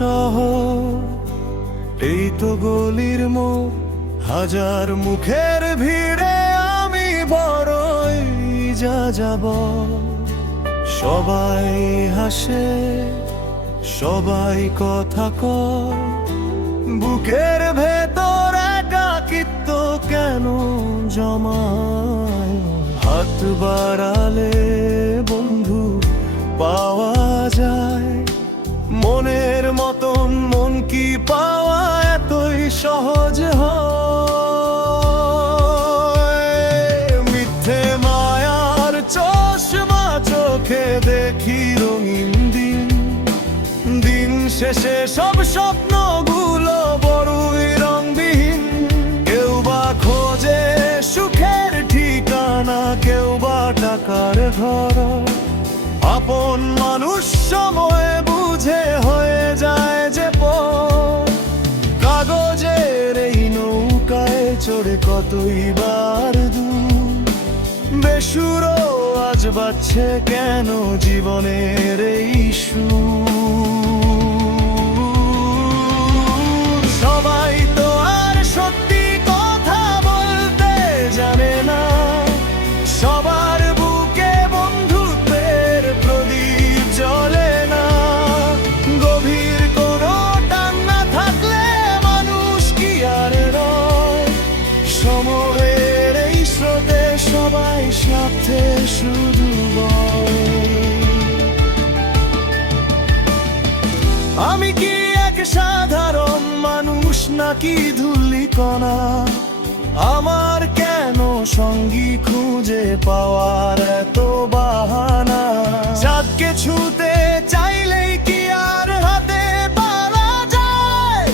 শহর, এই তো গলির মোড়, হাজার মুখের ভিড়ে আমি বড়ই যাব। সবাই হাসে, সবাই কথা কয়, বুকের ভেতর একাকিত্ব কেন জমায়? হাত বাড়ালে বন্ধু পাওয়া যায়, মনের মতন মন কি পাওয়া এতই সহজ হয়? মিথ্যে মায়ার চশমা চোখে দেখি রঙিন দিন, দিন শেষে সব স্বপ্নগুলো বড়ই রংবিহীন। কেউ বা খোঁজে সুখের ঠিকানা, কেউ বা টাকার ঘর, আপন মানুষ সময় বুঝে হয়ে যায় যে পর। কাগজের এই নৌকায় চড়ে কতই বার দূর, বেসুরো আজ বাজছে কেন জীবনের এই সুর? সবাই তো আর সত্যি কথা বলতে জানে না, সবার বুকে বন্ধুত্বের প্রদীপ জ্বলে না। গভীর কোনো টান না থাকলে মানুষ কি আর রয়? সময়ের এই স্রোতে সবাই স্বার্থে শুধু বয়। আমি কি এক সাধারণ মানুষ নাকি ধূলিকণা? আমার কেন সঙ্গী খুঁজে পাওয়ার এত বাহানা? চাঁদকে ছুঁতে চাইলেই কি আর হাতে পারা যায়?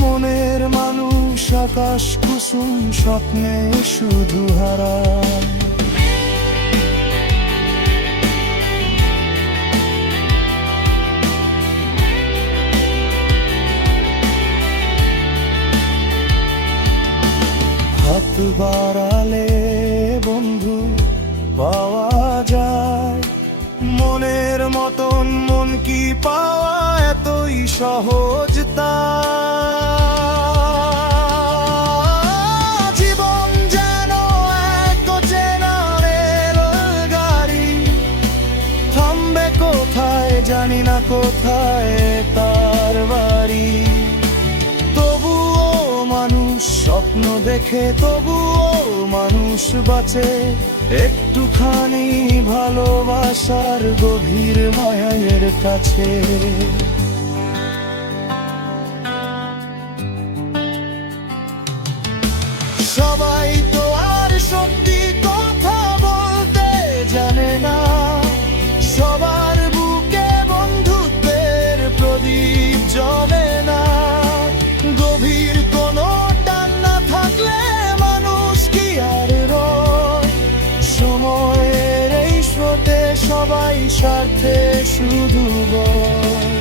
মনের মানুষ আকাশ কুসুম স্বপ্নে শুধু হারায়। হাত বাড়ালে বন্ধু পাওয়া যায়, মনের মতন মন কি পাওয়া এতই সহজ তা? জীবন যেন এক অচেনা রেলগাড়ি, থামবে কোথায় জানি না, কোথায় তার বাড়ি। তবুও মানুষ স্বপ্ন দেখে, তবুও মানুষ বাঁচে একটুখানি ভালোবাসার গভীর মায়ের কাছে। সবাই তো আর সত্যি কথা বলতে জানে না, সবার বুকে বন্ধুত্বের প্রদীপ জ্বলে না। গভীর কোনো টান না থাকলে মানুষ কি আর রয়? সময়ের এই স্রোতে সবাই স্বার্থে শুধু বয়।